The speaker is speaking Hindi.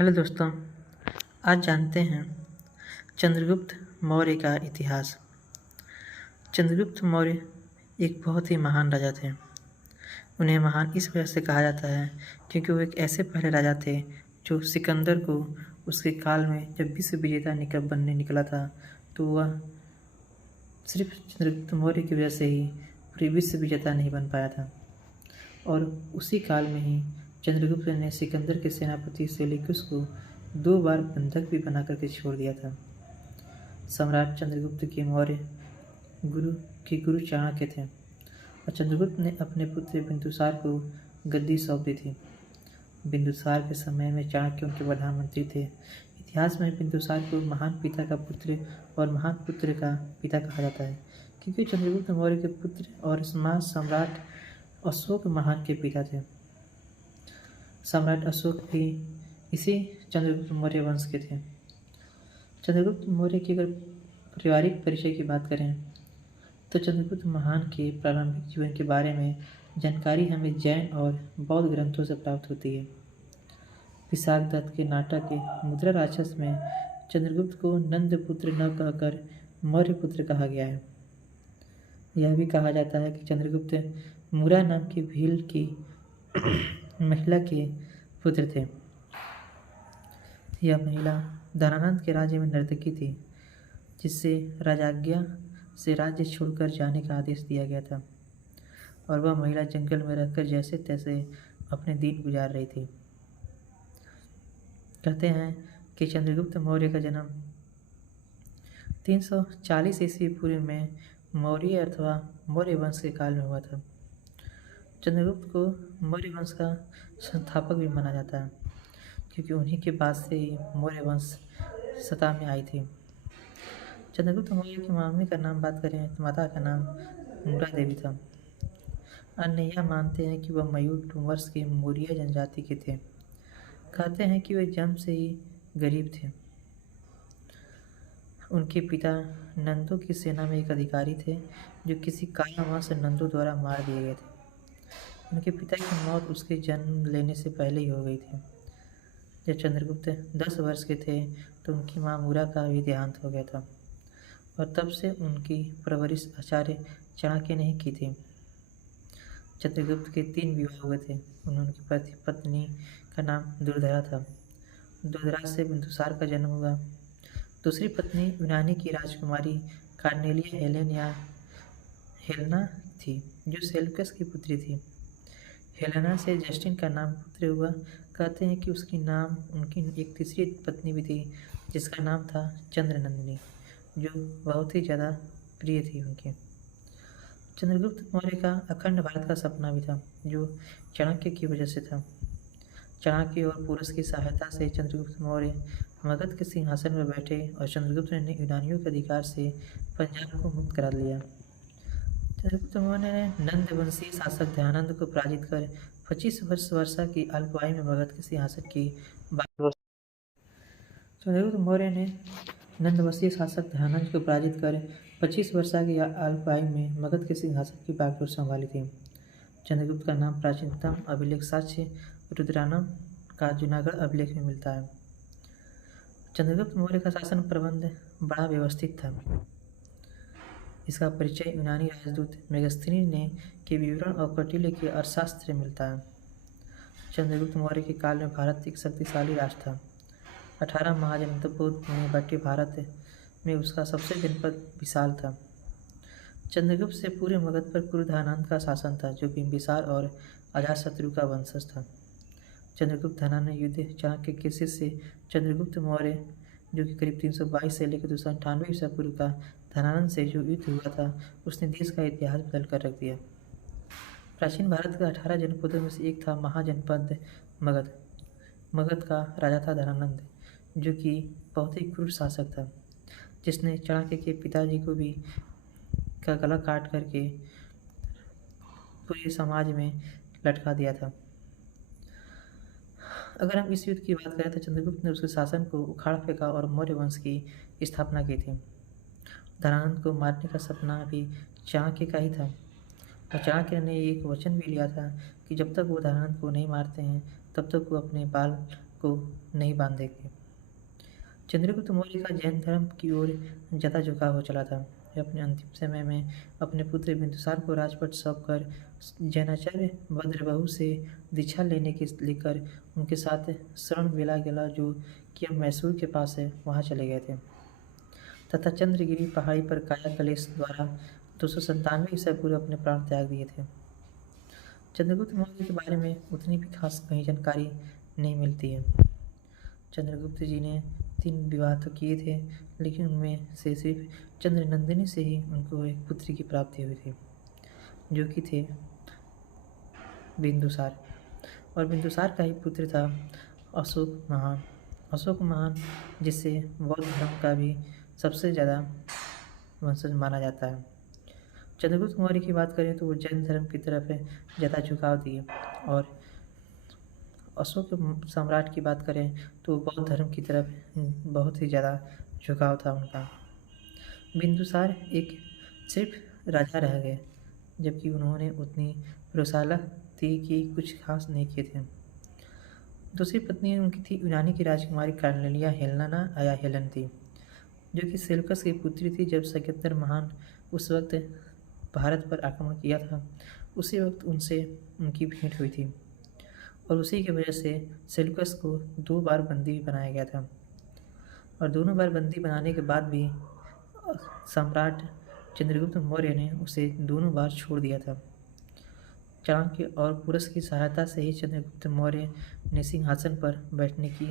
हेलो दोस्तों, आज जानते हैं चंद्रगुप्त मौर्य का इतिहास। चंद्रगुप्त मौर्य एक बहुत ही महान राजा थे। उन्हें महान इस वजह से कहा जाता है क्योंकि वो एक ऐसे पहले राजा थे जो सिकंदर को उसके काल में जब विश्व विजेता बनने निकला था तो वह सिर्फ चंद्रगुप्त मौर्य की वजह से ही पूरी विश्व विजेता नहीं बन पाया था। और उसी काल में ही चंद्रगुप्त ने सिकंदर के सेनापति सेल्यूकस को 2 बार बंधक भी बना करके छोड़ दिया था। सम्राट चंद्रगुप्त के मौर्य गुरु चाणक्य थे और चंद्रगुप्त ने अपने पुत्र बिंदुसार को गद्दी सौंप दी थी। बिंदुसार के समय में चाणक्य उनके प्रधानमंत्री थे। इतिहास में बिंदुसार को महान पिता का पुत्र और महान पुत्र का पिता कहा जाता है क्योंकि चंद्रगुप्त मौर्य के पुत्र और सम्राट अशोक महान के पिता थे। सम्राट अशोक भी इसी चंद्रगुप्त मौर्य वंश के थे। चंद्रगुप्त मौर्य की अगर पारिवारिक परिचय की बात करें तो चंद्रगुप्त महान के प्रारंभिक जीवन के बारे में जानकारी हमें जैन और बौद्ध ग्रंथों से प्राप्त होती है। विशाख दत्त के नाटक मुद्रा राक्षस में चंद्रगुप्त को नंद पुत्र न कहकर मौर्य पुत्र कहा गया है। यह भी कहा जाता है कि चंद्रगुप्त मुरा नाम की भील की महिला के पुत्र थे। यह महिला धनानंद के राज्य में नर्तकी थी जिससे राजाज्ञा से राज्य छोड़कर जाने का आदेश दिया गया था और वह महिला जंगल में रहकर जैसे तैसे अपने दिन गुजार रही थी। कहते हैं कि चंद्रगुप्त मौर्य का जन्म 340 ईस्वी पूर्व में मौर्य अथवा मौर्य वंश के काल में हुआ था। चंद्रगुप्त को मौर्य वंश का संस्थापक भी माना जाता है क्योंकि उन्हीं के बाद से ही मौर्य वंश सत्ता में आई थी। चंद्रगुप्त मौर्य की मम्मी का नाम बात करें तो माता का नाम मुरा देवी था। अन्य यह मानते हैं कि वह मयूर वंश के मौर्य जनजाति के थे। कहते हैं कि वे जन्म से ही गरीब थे। उनके पिता नंदों की सेना में एक अधिकारी थे जो किसी कारणवश नंदों द्वारा मार दिए गए थे। उनके पिता की मौत उसके जन्म लेने से पहले ही हो गई थी। जब चंद्रगुप्त 10 वर्ष के थे तो उनकी मां मुरा का भी देहांत हो गया था और तब से उनकी परवरिश आचार्य चाणक्य ने ही की थी। चंद्रगुप्त के 3 विवाह हुए थे। उनकी पत्नी का नाम दुर्धरा था। दुर्धरा से बिंदुसार का जन्म हुआ। दूसरी पत्नी यूनानी की राजकुमारी कार्नेलिया हेलेना थी जो सेल्यूकस की पुत्री थी। हेलेना से जस्टिन का नाम पुत्र हुआ। कहते हैं कि उनकी एक तीसरी पत्नी भी थी जिसका नाम था चंद्रनंदिनी जो बहुत ही ज़्यादा प्रिय थी उनकी। चंद्रगुप्त मौर्य का अखंड भारत का सपना भी था जो चाणक्य की वजह से था। चाणक्य और पुरुष की सहायता से चंद्रगुप्त मौर्य मगध के सिंहासन पर बैठे और चंद्रगुप्त ने यूनानियों के अधिकार से पंजाब को मुक्त करा लिया। चंद्रगुप्त मौर्य ने नंद वंशीय शासक दयानंद को पराजित कर 25 वर्षा की अल्प आयु में मगध के सिंहासन की चंद्रगुप्त मौर्य ने नंद वंशीय शासक दयानंद को पराजित कर 25 वर्षा की अल्प आयु में मगध के सिंहासन की बागडोर संभाली थी। चंद्रगुप्त का नाम प्राचीनतम अभिलेख साक्ष्य रुद्रानम का जूनागढ़ अभिलेख में मिलता है। चंद्रगुप्त मौर्य का शासन प्रबंध बड़ा व्यवस्थित था। इसका परिचय यूनानी राजदूत मेगस्थनीज ने के विवरण और कौटिल्य के अर्थशास्त्र में मिलता है। चंद्रगुप्त मौर्य के काल में भारत एक शक्तिशाली राष्ट्र था। 18 महाजनपदों में बटे भारत में उसका सबसे जनपद विशाल था। चंद्रगुप्त से पूरे मगध पर क्रुधानंद का शासन था जो बिंबिसार और अजातशत्रु का वंशज था। चंद्रगुप्त धनानंद युद्ध चाणक्य के शिष्य चंद्रगुप्त मौर्य जो कि करीब 322 से लेकर 298 ईसा पूर्व का धनानंद से जो युद्ध हुआ था उसने देश का इतिहास बदल कर रख दिया। प्राचीन भारत के 18 जनपदों में से एक था महाजनपद मगध। मगध का राजा था धनानंद जो कि बहुत ही क्रूर शासक था जिसने चाणक्य के पिताजी को भी का गला काट करके पूरे समाज में लटका दिया था। अगर हम इस युद्ध की बात करें तो चंद्रगुप्त ने उसके शासन को उखाड़ फेंका और मौर्य वंश की स्थापना की थी। धनानंद को मारने का सपना भी चाणक्य का ही था और चाणक्य ने एक वचन भी लिया था कि जब तक वो धनानंद को नहीं मारते हैं तब तक वो अपने बाल को नहीं बांधेंगे। चंद्रगुप्त मौर्य का जैन धर्म की ओर ज़्यादा झुकाव हो चला था। वह अपने अंतिम समय में अपने पुत्र बिंदुसार को राजपट सौंपकर जैनाचार्य भद्रबहु से दीक्षा लेकर उनके साथ श्रवणबेलागोला जो कि अब मैसूर के पास है वहाँ चले गए थे तथा चंद्रगिरी पहाड़ी पर काया कलेश द्वारा 297 ईसा पूर्व अपने प्राण त्याग दिए थे। चंद्रगुप्त मौर्य के बारे में उतनी भी खास कहीं जानकारी नहीं मिलती है। चंद्रगुप्त जी ने 3 विवाह तो किए थे, लेकिन उनमें से सिर्फ चंद्रनंदिनी से ही उनको एक पुत्री की प्राप्ति हुई थी, जो कि थे बिंदुसार। और बिंदुसार का ही पुत्र था अशोक महान। अशोक महान जिसे बौद्ध धर्म का भी सबसे ज़्यादा वंशज माना जाता है। चंद्रगुप्त मौर्य की बात करें तो वो जैन धर्म की तरफ ज़्यादा झुकाव दिए, और अशोक सम्राट की बात करें तो बौद्ध धर्म की तरफ बहुत ही ज़्यादा झुकाव था उनका। बिंदुसार एक सिर्फ राजा रह गए, जबकि उन्होंने उतनी प्रौशाला थी कि कुछ खास नहीं किए थे। दूसरी पत्नी उनकी थी यूनानी की राजकुमारी कार्नेलिया हेलेना या हेलन थी, जो कि सेल्यूकस की पुत्री थी। जब सिकंदर महान उस वक्त भारत पर आक्रमण किया था, उसी वक्त उनसे उनकी भेंट हुई थी, और उसी की वजह से सेल्यूकस को 2 बार बंदी बनाया गया था। और दोनों बार बंदी बनाने के बाद भी सम्राट चंद्रगुप्त मौर्य ने उसे दोनों बार छोड़ दिया था। चाणक्य और पुरुष की सहायता से ही चंद्रगुप्त मौर्य ने सिंहासन पर बैठने की